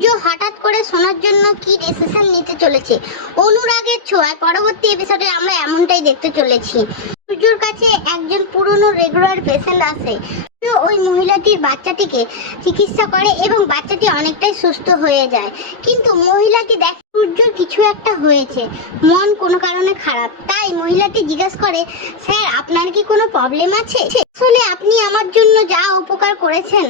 সূর্য হঠাৎ করে শোনার জন্য কি ডিসিশন নিতে চলেছে? অনুরাগের ছোঁয়ায় পরবর্তী এপিসোডে আমরা এমনটাই দেখতে চলেছি। সূর্যর কাছে একজন পুরনো রেগুলার পেশেন্ট আসে। ওই মহিলাটির বাচ্চাটিকে চিকিৎসা করে এবং বাচ্চাটি অনেকটাই সুস্থ হয়ে যায়। কিন্তু মহিলাটি দেখে, সূর্যর কিছু একটা হয়েছে। মন কোনো কারণে খারাপ। তাই মহিলাটি জিজ্ঞেস করে, স্যার, আপনার কি কোনো প্রবলেম আছে? আসলে আপনি আমার জন্য যা উপকার করেছেন,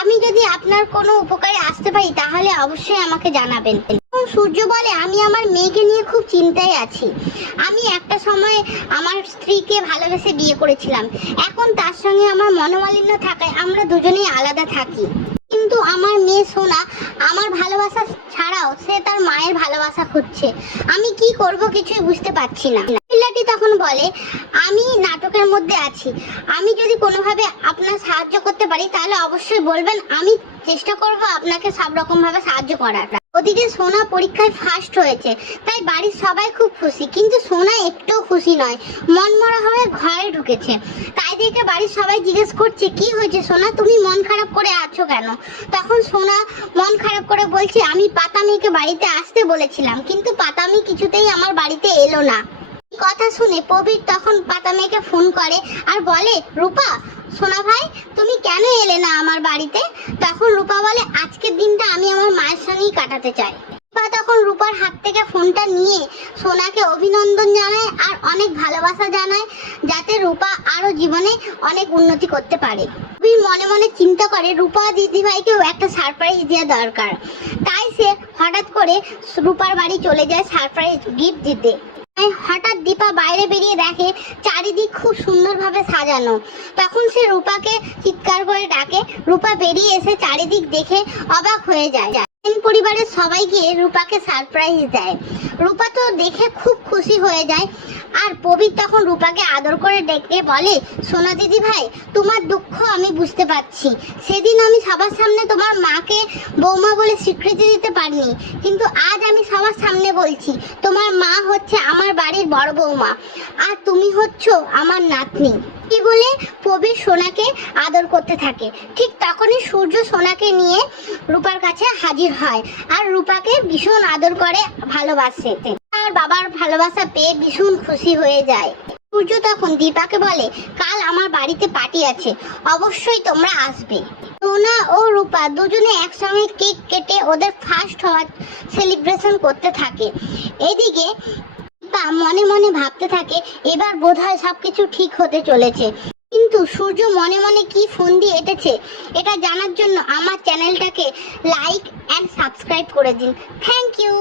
আমি যদি আপনার কোনো উপকারে আসতে পারি, তাহলে অবশ্যই আমাকে জানাবেন। সূর্য বলে, আমি আমার মেয়েকে নিয়ে খুব চিন্তায় আছি। আমি একটা সময় আমার স্ত্রীকে ভালোবেসে বিয়ে করেছিলাম। এখন তার সঙ্গে আমার মনোমালিন্য থাকায় আমরা দুজনেই আলাদা থাকি। কিন্তু আমার মেয়ে সোনা, আমার ভালোবাসা ছাড়াও সে তার মায়ের ভালোবাসা খুঁজছে। আমি কি করব কিছুই বুঝতে পারছি না। মহিলাটি তখন বলে, আমি নাটকের মধ্যে আছি। আমি যদি কোনোভাবে আপনার সাহায্য করতে পারি, তাহলে অবশ্যই বলবেন, আমি চেষ্টা করব আপনাকে সব রকম ভাবে সাহায্য করার। ওদিকে সোনা পরীক্ষায় ফার্স্ট হয়েছে, তাই বাড়ির সবাই খুব খুশি, কিন্তু সোনা একটুও খুশি নয়, মনমরা হয়ে ঘরে ঢুকেছে। তাই দেখে বাড়ির সবাই জিজ্ঞেস করছে, কি হয়েছে সোনা? তুমি মন খারাপ করে আছো কেন? তখন সোনা মন খারাপ করে বলছে, আমি পাতামিকে বাড়িতে আসতে বলেছিলাম, কিন্তু পাতামি কিছুতেই আমার বাড়িতে এলো না। কথা শুনে প্রবীর তখন পাতামিকে ফোন করে আর বলে, রূপা, সোনা ভাই, তুমি কেন এলে না আমার বাড়িতে? তখন রূপা বলে, আজকের দিনটা আমি আমার মায়ের সঙ্গেই কাটাতে চাই। রূপা তখন রূপার হাত থেকে ফোনটা নিয়ে সোনাকে অভিনন্দন জানায় আর অনেক ভালোবাসা জানায়, যাতে রূপা আরও জীবনে অনেক উন্নতি করতে পারে। প্রবীর মনে মনে চিন্তা করে, রূপা দিদিভাইকেও একটা সারপ্রাইজ দেওয়া দরকার। তাই সে হঠাৎ করে রূপার বাড়ি চলে যায় সারপ্রাইজ গিফট দিতে। হঠাৎ দীপা বাইরে বেরিয়ে দেখে চারিদিক খুব সুন্দরভাবে সাজানো। তখন সে রূপাকে চিৎকার করে ডাকে। রূপা বেরিয়ে এসে চারিদিক দেখে অবাক হয়ে যায়। পরিবারের সবাইকে রূপাকে সারপ্রাইজ দেয়। রূপা তো দেখে খুব খুশি হয়ে যায়। আর প্রবীর তখন রূপাকে আদর করে ডেকে বলে, সোনা দিদি ভাই, তোমার দুঃখ আমি বুঝতে পারছি। সেদিন আমি সবার সামনে তোমার মাকে বৌমা বলে স্বীকৃতি দিতে পারিনি। কিন্তু আজ আমি সবার সামনে বলছি, তোমার মা হচ্ছে আমার বাড়ির বড় বৌমা। আর তুমি হচ্ছ আমার নাতনি। বলে প্রবীর সোনাকে আদর করতে থাকে। ঠিক তখনই সূর্য সোনাকে নিয়ে রূপার কাছে হাজির হয় আর রূপাকে ভীষণ আদর করে, ভালোবাসে। আর বাবার ভালোবাসা পেয়ে ভীষণ খুশি হয়ে যায়। সূর্য তখন দীপাকে বলে, কাল আমার বাড়িতে পার্টি আছে, অবশ্যই তোমরা আসবে। সোনা ও রূপা দুজনে একসঙ্গে কেক কেটে ওদের ফার্স্ট হওয়ার সেলিব্রেশন করতে থাকে। এদিকে দীপা মনে মনে ভাবতে থাকে, এবার বোধহয় সবকিছু ঠিক হতে চলেছে। কিন্তু সূর্য মনে মনে কি ফোন দিয়ে এঁটেছে, এটা জানার জন্য আমার চ্যানেলটাকে লাইক অ্যান্ড সাবস্ক্রাইব করে দিন। Thank you